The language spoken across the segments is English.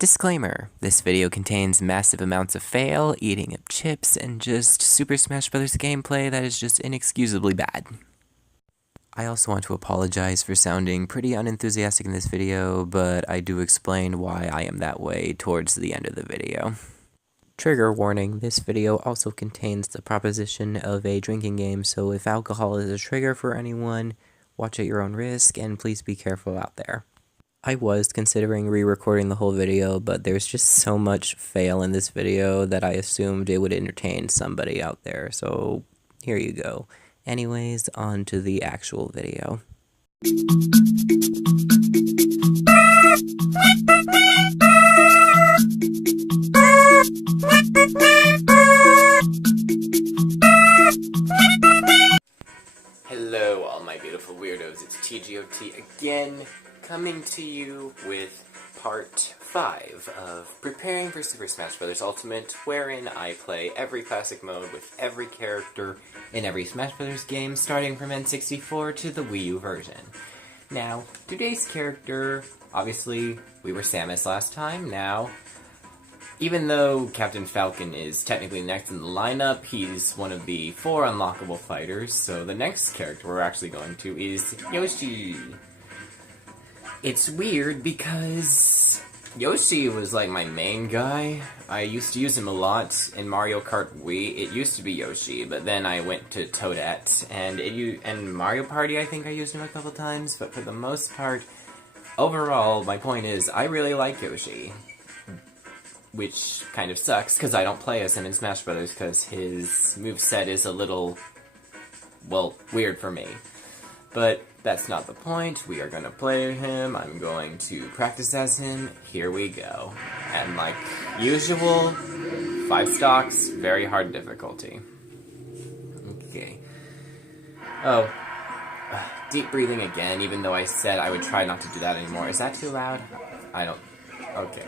Disclaimer, this video contains massive amounts of fail, eating of chips, and just Super Smash Bros. Gameplay that is just inexcusably bad. I also want to apologize for sounding pretty unenthusiastic in this video, but I do explain why I am that way towards the end of the video. Trigger warning, this video also contains the proposition of a drinking game, so if alcohol is a trigger for anyone, watch at your own risk, and please be careful out there. I was considering re-recording the whole video, but there's just so much fail in this video that I assumed it would entertain somebody out there, so here you go. Anyways, on to the actual video. Hello all my beautiful weirdos, it's TGOT again, coming to you with part 5 of preparing for Super Smash Bros. Ultimate, wherein I play every classic mode with every character in every Smash Bros. Game, starting from N64 to the Wii U version. Now, today's character, obviously, we were Samus last time. Now, even though Captain Falcon is technically next in the lineup, he's one of the 4 unlockable fighters, so the next character we're actually going to is Yoshi. It's weird because Yoshi was like my main guy. I used to use him a lot in Mario Kart Wii. It used to be Yoshi, but then I went to TGOT, and Mario Party I think I used him a couple times, but for the most part, overall, my point is, I really like Yoshi. Which kind of sucks, because I don't play as him in Smash Bros. Because his moveset is a little, well, weird for me. But that's not the point. We are going to play him. I'm going to practice as him. Here we go. And like usual, 5 stocks, very hard difficulty. Okay. Oh. Deep breathing again, even though I said I would try not to do that anymore. Is that too loud? I don't... Okay.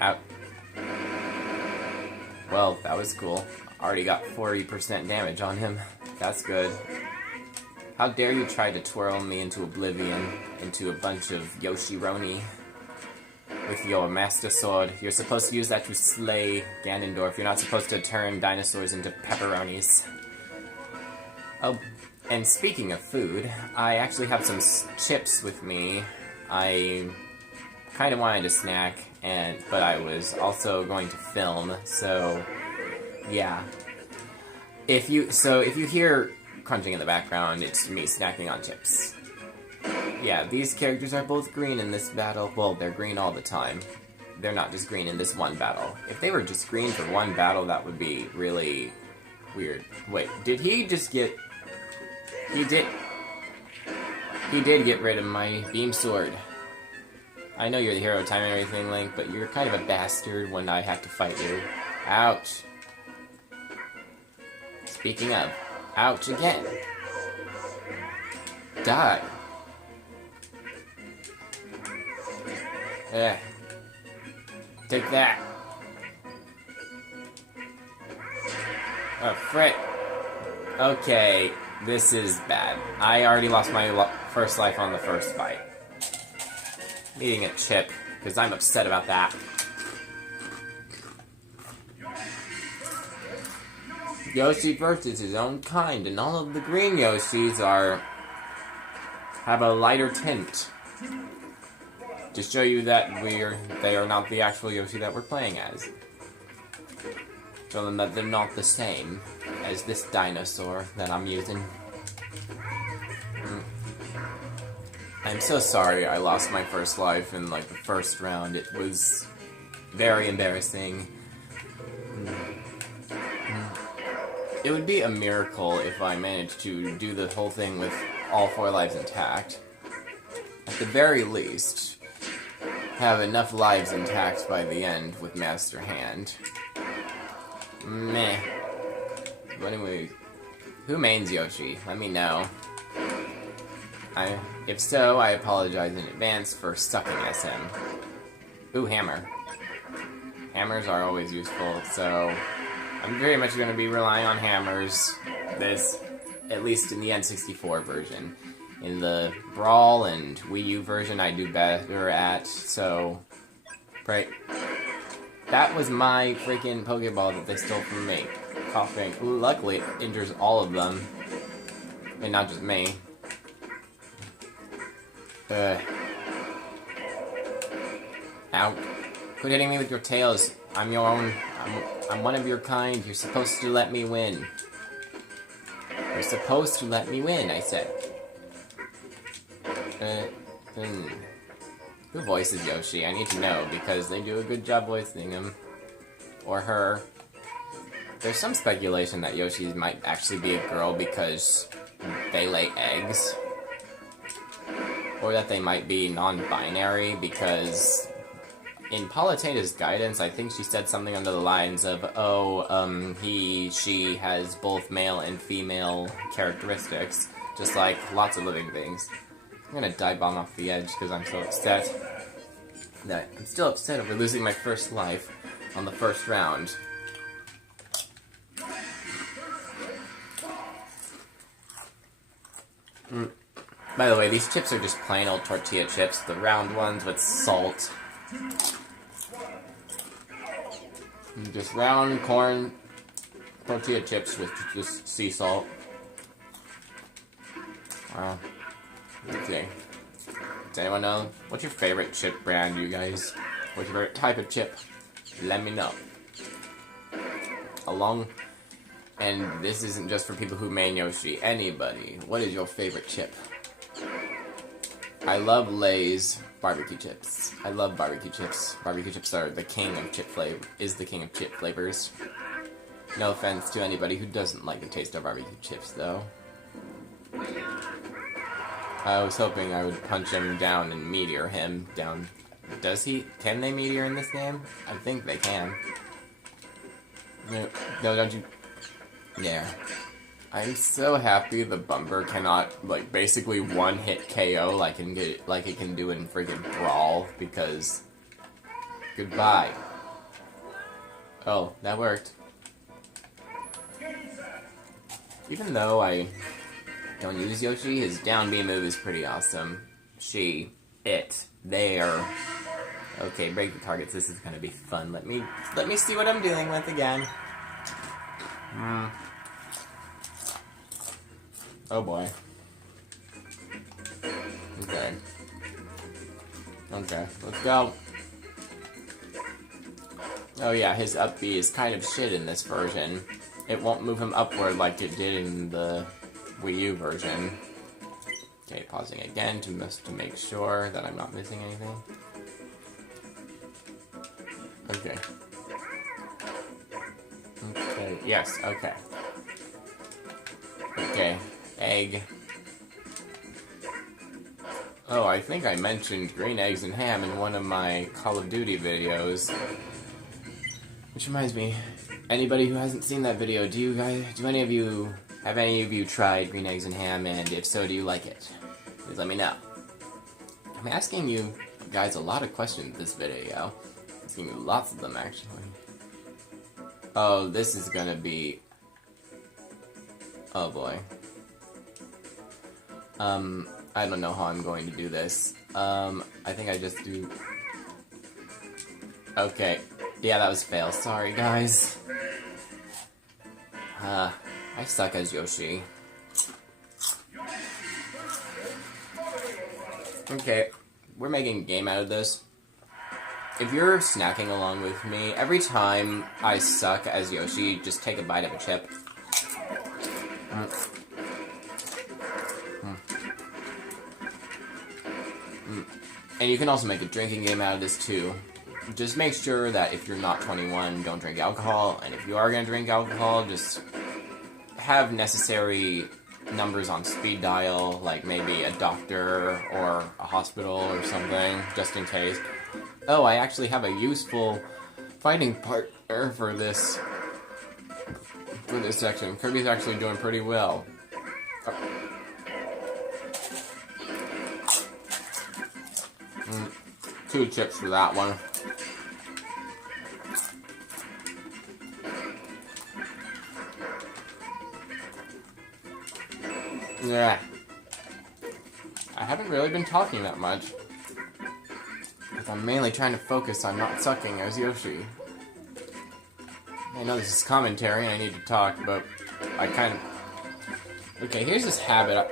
Out. Well, that was cool. Already got 40% damage on him. That's good. How dare you try to twirl me into oblivion, into a bunch of Yoshi-roni with your Master Sword. You're supposed to use that to slay Ganondorf. You're not supposed to turn dinosaurs into pepperonis. Oh, and speaking of food, I actually have some chips with me. I kind of wanted a snack, but I was also going to film, so yeah. If you hear crunching in the background, it's me snacking on chips. Yeah, these characters are both green in this battle. Well, they're green all the time. They're not just green in this one battle. If they were just green for one battle, that would be really weird. Wait, did he just get... He did get rid of my beam sword. I know you're the hero of time and everything, Link, but you're kind of a bastard when I have to fight you. Ouch. Speaking of, ouch again. Die. Ugh. Take that. Oh, frick. Okay, this is bad. I already lost my first life on the first fight. Eating a chip, because I'm upset about that. Yoshi versus his own kind, and all of the green Yoshis have a lighter tint. To show you that they are not the actual Yoshi that we're playing as. Show them that they're not the same as this dinosaur that I'm using. I'm so sorry I lost my first life in, like, the first round. It was very embarrassing. It would be a miracle if I managed to do the whole thing with all 4 lives intact. At the very least, have enough lives intact by the end with Master Hand. Meh. But anyway, who mains Yoshi? Let me know. If so, I apologize in advance for sucking as him. Ooh, hammer. Hammers are always useful, so I'm very much going to be relying on hammers, at least in the N64 version. In the Brawl and Wii U version, I do better at, so Right. That was my freaking Pokeball that they stole from me. Coughing. Luckily, it injures all of them. And not just me. Ow. Quit hitting me with your tails. I'm your own. I'm one of your kind. You're supposed to let me win. You're supposed to let me win, I said. Who voices Yoshi? I need to know, because they do a good job voicing him. Or her. There's some speculation that Yoshi might actually be a girl because they lay eggs. Or that they might be non-binary because in Paluteta's guidance, I think she said something under the lines of, she has both male and female characteristics, just like lots of living things. I'm gonna dive bomb off the edge because I'm so upset. I'm still upset over losing my first life on the first round. By the way, these chips are just plain old tortilla chips, the round ones with salt. Just round corn tortilla chips with just sea salt. Wow. Okay. Does anyone know? What's your favorite chip brand, you guys? What's your favorite type of chip? Let me know. And this isn't just for people who main Yoshi. Anybody. What is your favorite chip? I love Lay's barbecue chips. I love barbecue chips. Barbecue chips are the king of chip flavors. No offense to anybody who doesn't like the taste of barbecue chips, though. I was hoping I would punch him down and meteor him down. Can they meteor in this game? I think they can. No, don't you... There. I'm so happy the Bumper cannot, like, basically one-hit KO like it can do in friggin' Brawl, because... Goodbye. Oh, that worked. Even though I don't use Yoshi, his down B move is pretty awesome. There. Okay, break the targets. This is gonna be fun. Let me see what I'm dealing with again. Oh boy. Okay. Okay, let's go. Oh yeah, his up B is kind of shit in this version. It won't move him upward like it did in the Wii U version. Okay, pausing again to make sure that I'm not missing anything. Okay. Okay, yes, okay. Okay, egg. Oh, I think I mentioned green eggs and ham in one of my Call of Duty videos. Which reminds me, anybody who hasn't seen that video, have any of you tried green eggs and ham, and if so, do you like it? Please let me know. I'm asking you guys a lot of questions in this video. Asking you lots of them, actually. Oh, this is gonna be... Oh boy. I don't know how I'm going to do this. I think I just do... Okay. Yeah, that was a fail. Sorry, guys. I suck as Yoshi. Okay, we're making a game out of this. If you're snacking along with me, every time I suck as Yoshi, just take a bite of a chip. And you can also make a drinking game out of this too. Just make sure that if you're not 21, don't drink alcohol, and if you are going to drink alcohol, just have necessary numbers on speed dial, like maybe a doctor or a hospital or something, just in case. Oh, I actually have a useful fighting partner for this section. Kirby's actually doing pretty well. Two chips for that one. Yeah. I haven't really been talking that much. I'm mainly trying to focus on not sucking as Yoshi. I know this is commentary and I need to talk, but I kind of... Okay, here's this habit.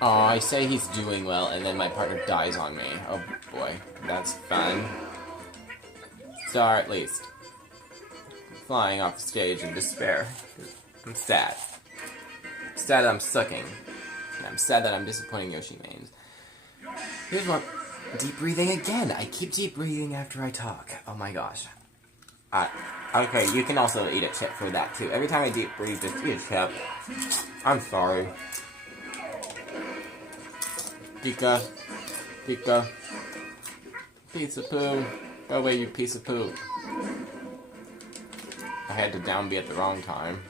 Oh, I say he's doing well, and then my partner dies on me. Oh boy, that's fun. Star, at least. Flying off the stage in despair. I'm sad. I'm sad that I'm sucking. And I'm sad that I'm disappointing Yoshi mains. Here's one. Deep breathing again. I keep deep breathing after I talk. Oh my gosh. Okay, you can also eat a chip for that too. Every time I deep breathe, just eat a chip. I'm sorry. Pika. Pika. Piece of poo. Go away, you piece of poo. I had to down B at the wrong time.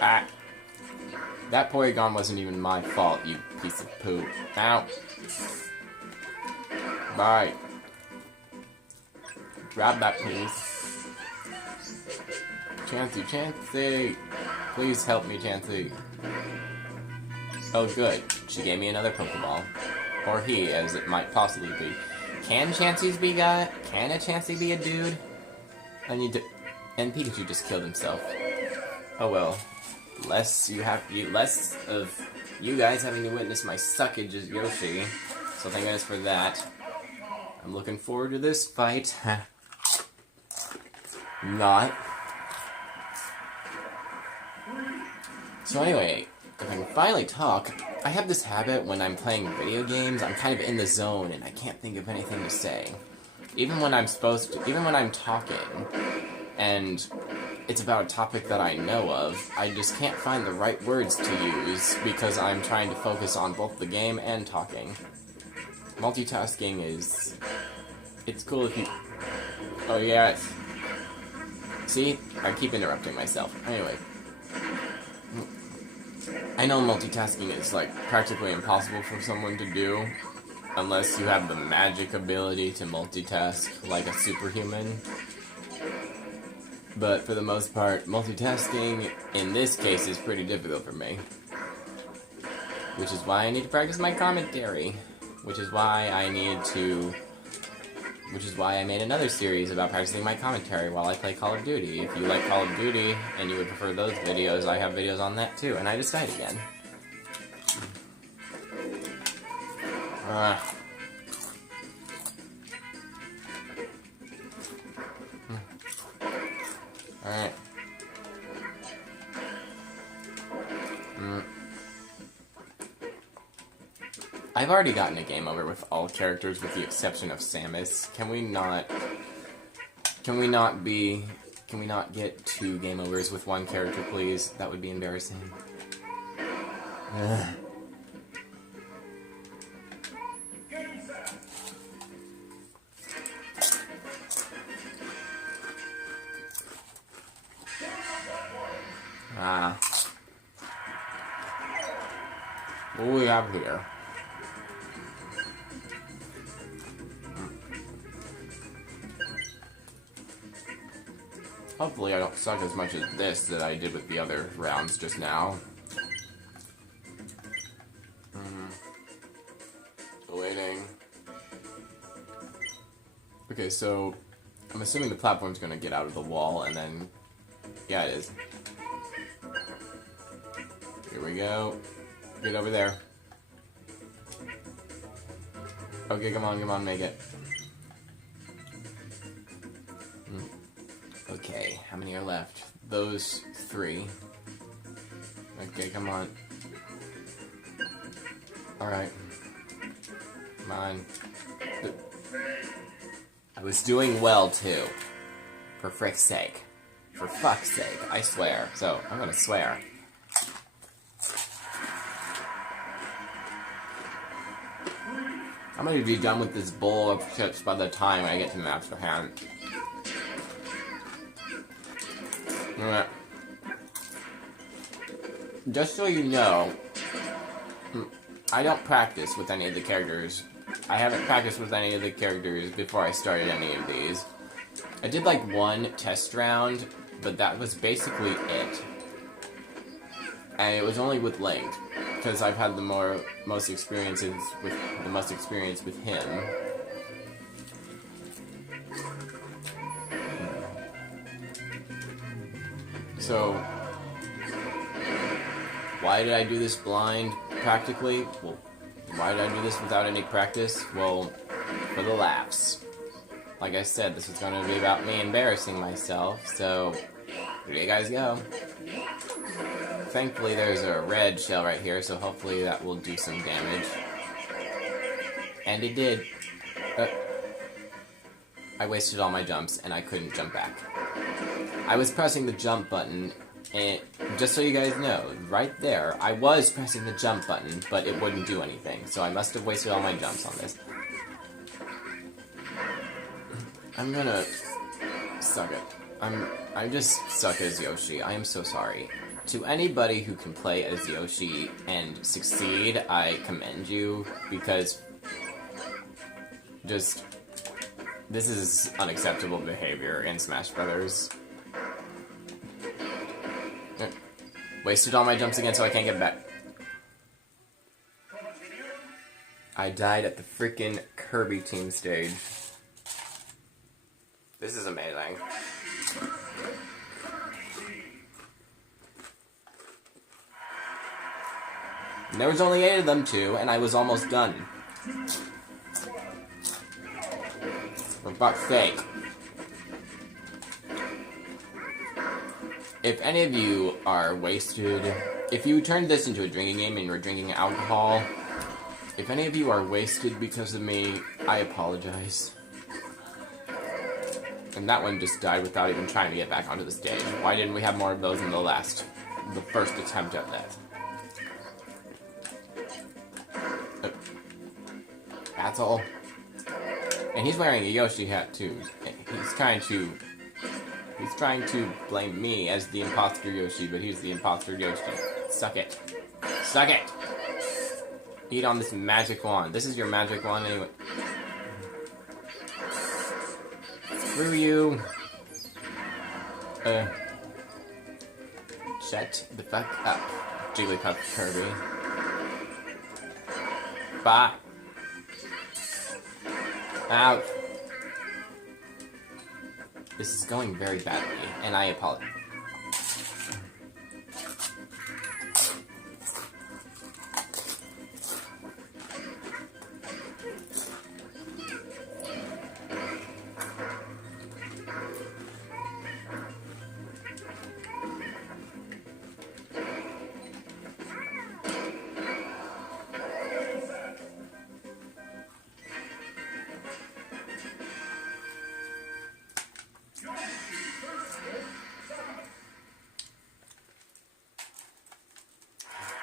Ah. That Porygon wasn't even my fault, you piece of poo. Ow. Bye. Grab that, please. Chansey, Chansey. Please help me, Chansey. Oh, good. She gave me another Pokeball. Or he, as it might possibly be. Can Chanseys be got? Can a Chansey be a dude? I need to... And Pikachu just killed himself. Oh well. Less of you guys having to witness my suckage as Yoshi. So thank goodness for that. I'm looking forward to this fight. Not. So anyway, if I can finally talk, I have this habit when I'm playing video games, I'm kind of in the zone and I can't think of anything to say. Even when I'm talking, and it's about a topic that I know of, I just can't find the right words to use because I'm trying to focus on both the game and talking. Multitasking is... It's cool if you... Oh yeah, see? I keep interrupting myself. Anyway. I know multitasking is, like, practically impossible for someone to do, unless you have the magic ability to multitask like a superhuman. But for the most part, multitasking in this case is pretty difficult for me. Which is why I need to practice my commentary. Which is why I made another series about practicing my commentary while I play Call of Duty. If you like Call of Duty and you would prefer those videos, I have videos on that too. And I just died again. Alright. I've already gotten a game over with all characters with the exception of Samus. Can we not get 2 game overs with 1 character, please? That would be embarrassing. Ugh. What do we have here? Hopefully I don't suck as much as this that I did with the other rounds just now. Waiting. Okay, so I'm assuming the platform's gonna get out of the wall and then... Yeah, it is. Here we go. Get over there. Okay, come on, make it. Okay, how many are left? Those 3. Okay, come on. Alright. Come on. I was doing well, too. For frick's sake. For fuck's sake, I swear. So, I'm gonna swear. I'm gonna be done with this bowl of chips by the time I get to Master Hand. Just so you know, I don't practice with any of the characters. I haven't practiced with any of the characters before I started any of these. I did like 1 test round, but that was basically it. And it was only with Link, because I've had the most experience with him. So, why did I do this blind, practically? Well, why did I do this without any practice? Well, for the laughs. Like I said, this was going to be about me embarrassing myself, so here you guys go. Thankfully, there's a red shell right here, so hopefully that will do some damage. And it did. I wasted all my jumps, and I couldn't jump back. I was pressing the jump button, and just so you guys know, right there, I was pressing the jump button, but it wouldn't do anything, so I must have wasted all my jumps on this. I'm gonna suck it. I just suck as Yoshi. I am so sorry. To anybody who can play as Yoshi and succeed, I commend you, because just, this is unacceptable behavior in Smash Brothers. Wasted all my jumps again, so I can't get back. I died at the freaking Kirby team stage. This is amazing. And there was only 8 of them too, and I was almost done. For fuck's sake. If any of you are wasted, if you turned this into a drinking game and you're drinking alcohol, if any of you are wasted because of me, I apologize. And that one just died without even trying to get back onto the stage. Why didn't we have more of those in the first attempt at that? That's all. And he's wearing a Yoshi hat too. He's trying to blame me as the imposter Yoshi, but he's the imposter Yoshi. Suck it. Suck it! Eat on this magic wand. This is your magic wand anyway. Screw you. Shut the fuck up, Jigglypuff Kirby. Bye. Ouch. This is going very badly, and I apologize.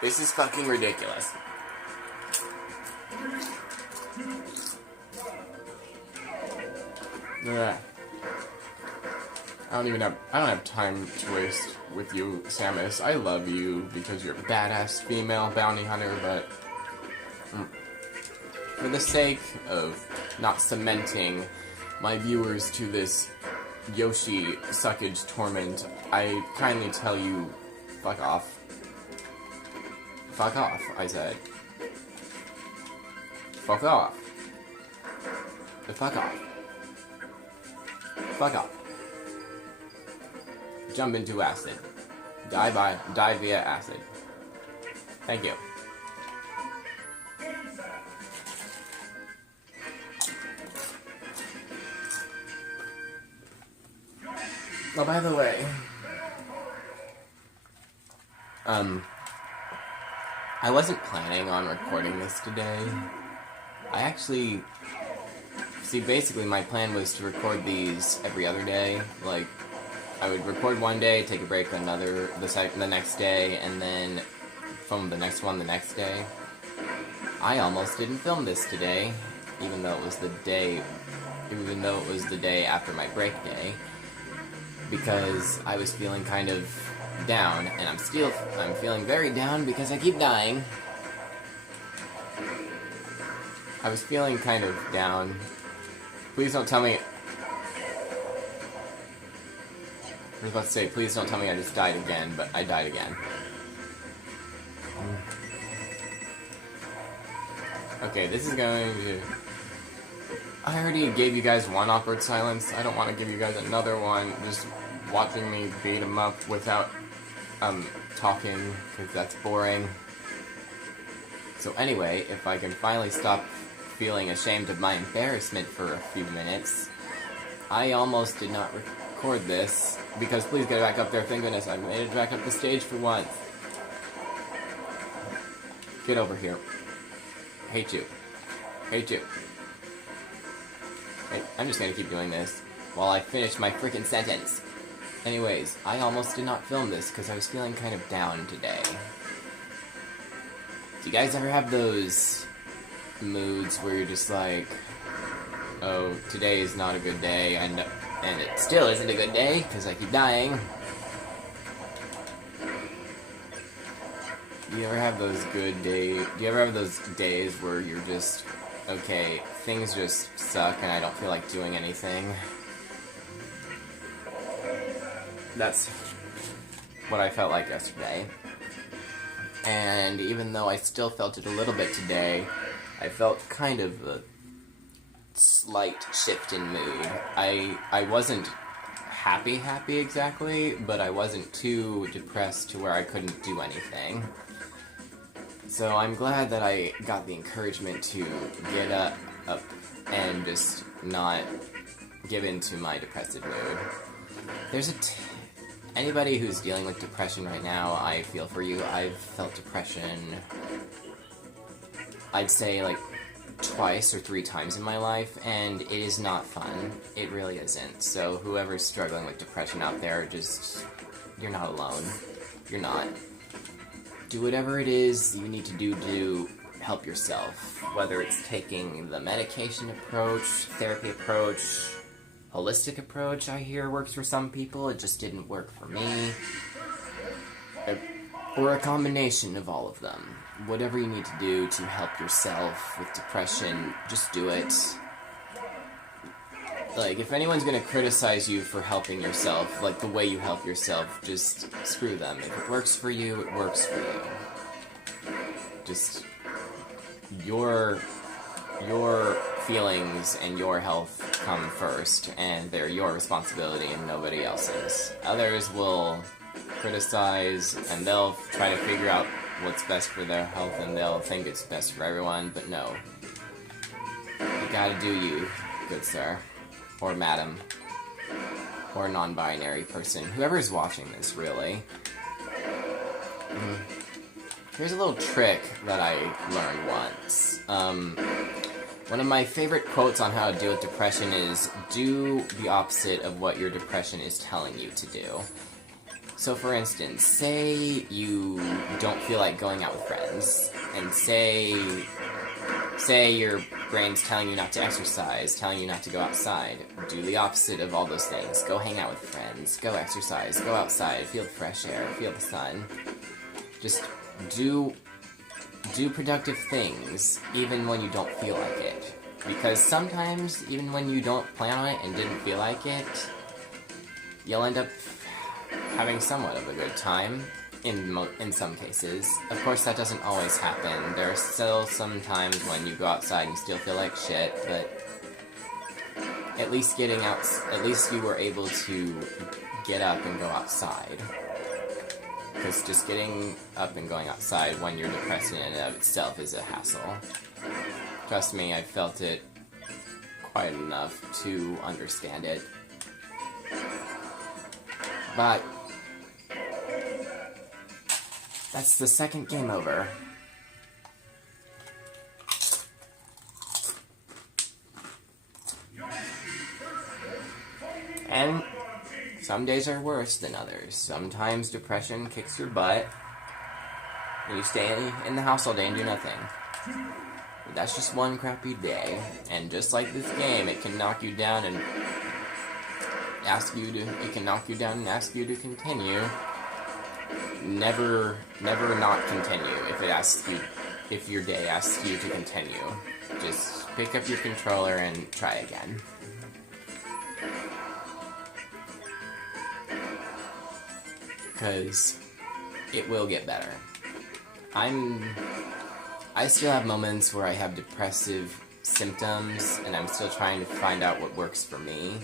This is fucking ridiculous. Ugh. I don't have time to waste with you, Samus. I love you because you're a badass female bounty hunter, but for the sake of not cementing my viewers to this Yoshi suckage torment, I kindly tell you, fuck off. Fuck off, I said. Fuck off. Fuck off. Fuck off. Jump into acid. Die via acid. Thank you. Oh, by the way, I wasn't planning on recording this today. I actually, basically my plan was to record these every other day. Like, I would record one day, take a break the next day, and then film the next one the next day. I almost didn't film this today, even though it was the day after my break day, because I was feeling kind of down, and I'm feeling very down because I keep dying. I was feeling kind of down. Please don't tell me... I was about to say, please don't tell me I just died again, but I died again. Okay, this is going to... I already gave you guys one awkward silence. I don't want to give you guys another one. Just watching me beat him up without, talking, because that's boring. So anyway, if I can finally stop feeling ashamed of my embarrassment for a few minutes, I almost did not record this, because please get it back up there, thank goodness, I made it back up the stage for once. Get over here. Hate you. Hate you. Wait, I'm just gonna keep doing this while I finish my freaking sentence. Anyways, I almost did not film this because I was feeling kind of down today. Do you guys ever have those moods where you're just like, oh, today is not a good day, and it still isn't a good day because I keep dying? Do you ever have those good days? Do you ever have those days where you're just, okay, things just suck and I don't feel like doing anything? That's what I felt like yesterday. And even though I still felt it a little bit today, I felt kind of a slight shift in mood. I wasn't happy exactly, but I wasn't too depressed to where I couldn't do anything. So I'm glad that I got the encouragement to get up and just not give in to my depressive mood. There's anybody who's dealing with depression right now, I feel for you. I've felt depression, I'd say like twice or 3 times in my life, and it is not fun. It really isn't. So whoever's struggling with depression out there, just, you're not alone. You're not. Do whatever it is you need to do to help yourself, whether it's taking the medication approach, therapy approach, holistic approach, I hear works for some people. It just didn't work for me. Or a combination of all of them. Whatever you need to do to help yourself with depression, just do it. Like, if anyone's gonna criticize you for helping yourself, like the way you help yourself, just screw them. If it works for you, it works for you. Just, your feelings and your health come first, and they're your responsibility and nobody else's. Others will criticize, and they'll try to figure out what's best for their health, and they'll think it's best for everyone, but no. You gotta do you, good sir. Or madam. Or non-binary person. Whoever's watching this, really. Here's a little trick that I learned once. One of my favorite quotes on how to deal with depression is, do the opposite of what your depression is telling you to do. So for instance, say you don't feel like going out with friends, and say your brain's telling you not to exercise, telling you not to go outside. Do the opposite of all those things. Go hang out with friends, go exercise, go outside, feel the fresh air, feel the sun. Just do productive things, even when you don't feel like it. Because sometimes, even when you don't plan on it and didn't feel like it, you'll end up having somewhat of a good time, in some cases. Of course, that doesn't always happen. There are still some times when you go outside and still feel like shit, but at least you were able to get up and go outside. Because just getting up and going outside when you're depressed in and of itself is a hassle. Trust me, I've felt it quite enough to understand it. But that's the second game over. And some days are worse than others. Sometimes depression kicks your butt, and you stay in the house all day and do nothing. But that's just one crappy day. And just like this game, it can knock you down and ask you to continue. Never not continue if your day asks you to continue. Just pick up your controller and try again. Because it will get better. I still have moments where I have depressive symptoms, and I'm still trying to find out what works for me.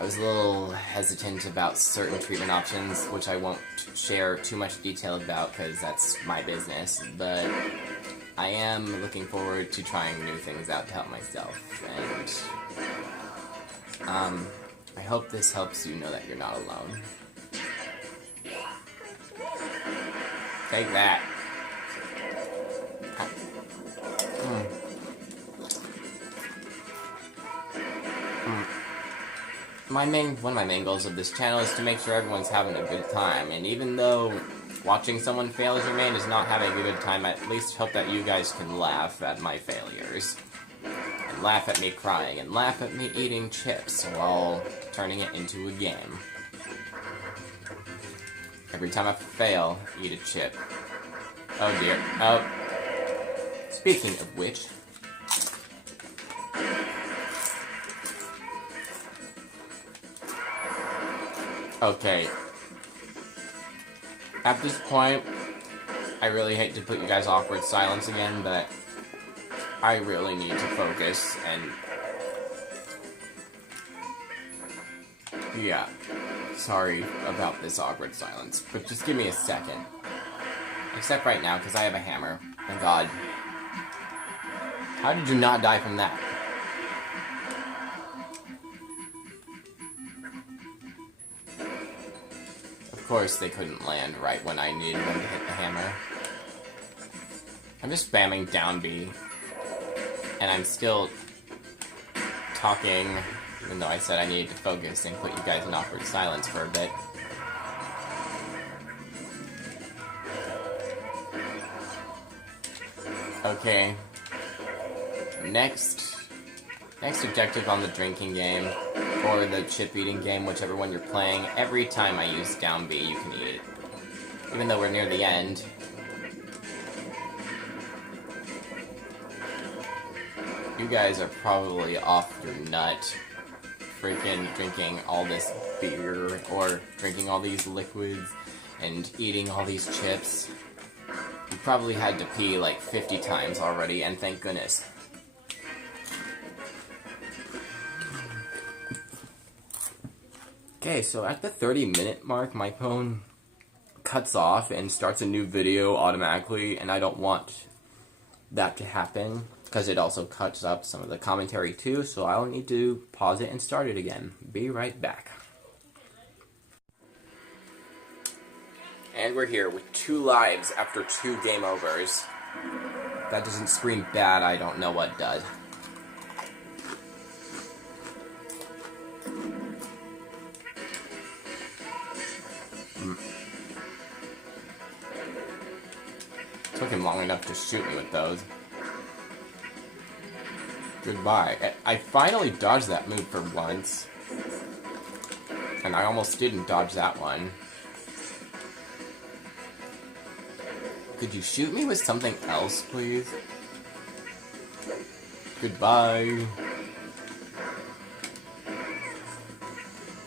I was a little hesitant about certain treatment options, which I won't share too much detail about because that's my business, but I am looking forward to trying new things out to help myself, and I hope this helps you know that you're not alone. Take that. One of my main goals of this channel is to make sure everyone's having a good time, and even though watching someone fail as your main is not having a good time, I at least hope that you guys can laugh at my failures. And laugh at me crying, and laugh at me eating chips while turning it into a game. Every time I fail, eat a chip. Oh dear. Oh. Speaking of which... Okay. At this point, I really hate to put you guys awkward silence again, but I really need to focus, and yeah, sorry about this awkward silence, but just give me a second. Except right now, because I have a hammer. Thank God. How did you not die from that? Of course they couldn't land right when I needed them to hit the hammer. I'm just spamming down B. And I'm still talking, even though I said I needed to focus and put you guys in awkward silence for a bit. Okay. Next objective on the drinking game, or the chip eating game, whichever one you're playing, every time I use down B, you can eat it. Even though we're near the end. You guys are probably off your nut, freaking drinking all this beer, or drinking all these liquids, and eating all these chips. You probably had to pee like 50 times already, and thank goodness. Okay, so at the 30-minute mark, my phone cuts off and starts a new video automatically, and I don't want that to happen, because it also cuts up some of the commentary too, so I'll need to pause it and start it again. Be right back. And we're here with 2 lives after 2 game overs. If that doesn't scream bad, I don't know what does. Took him long enough to shoot me with those. Goodbye. I finally dodged that move for once. And I almost didn't dodge that one. Could you shoot me with something else, please? Goodbye.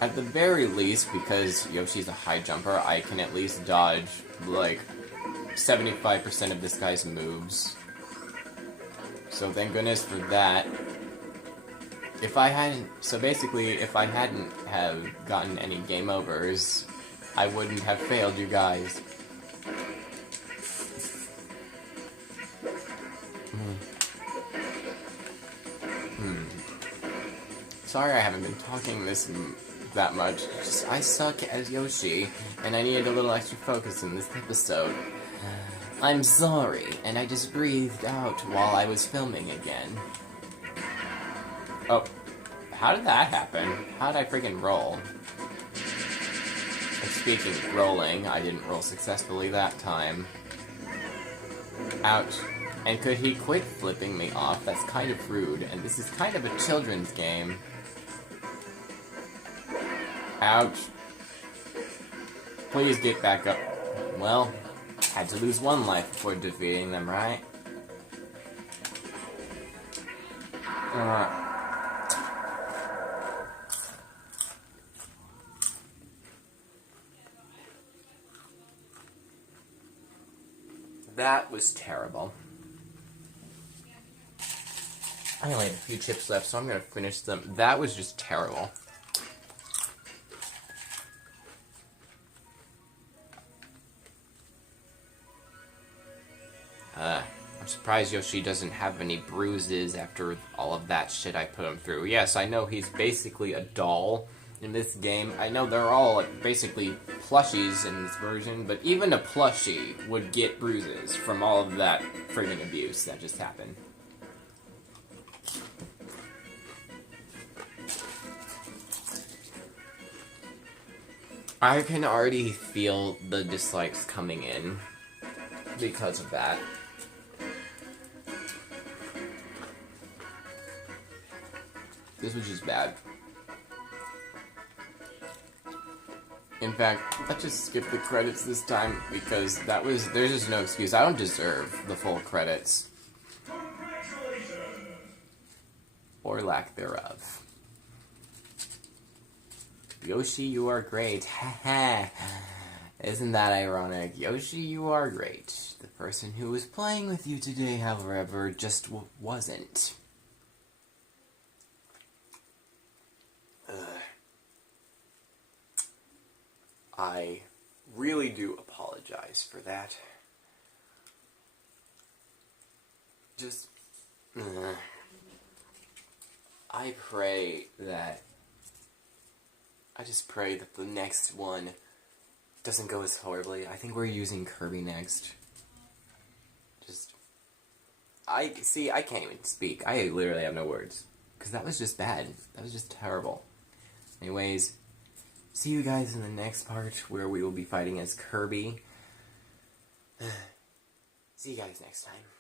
At the very least, because Yoshi's a high jumper, I can at least dodge, like, 75% of this guy's moves. So thank goodness for that. If I hadn't have gotten any game overs, I wouldn't have failed you guys. Sorry I haven't been talking that much. Just, I suck as Yoshi, and I needed a little extra focus in this episode. I'm sorry, and I just breathed out while I was filming again. Oh, how did that happen? How did I freaking roll? And speaking of rolling, I didn't roll successfully that time. Ouch. And could he quit flipping me off? That's kind of rude, and this is kind of a children's game. Ouch. Please get back up. Well, had to lose 1 life before defeating them, right? That was terrible. I only have a few chips left, so I'm gonna finish them. That was just terrible. I'm surprised Yoshi doesn't have any bruises after all of that shit I put him through. Yes, I know he's basically a doll in this game. I know they're all basically plushies in this version, but even a plushie would get bruises from all of that friggin' abuse that just happened. I can already feel the dislikes coming in because of that. This was just bad. In fact, let's just skip the credits this time because there's just no excuse. I don't deserve the full credits. Or lack thereof. Yoshi, you are great. Haha. Isn't that ironic? Yoshi, you are great. The person who was playing with you today, however, just wasn't. I really do apologize for that. Just, I just pray that the next one doesn't go as horribly. I think we're using Kirby next. I can't even speak. I literally have no words. Because that was just bad. That was just terrible. Anyways, see you guys in the next part where we will be fighting as Kirby. See you guys next time.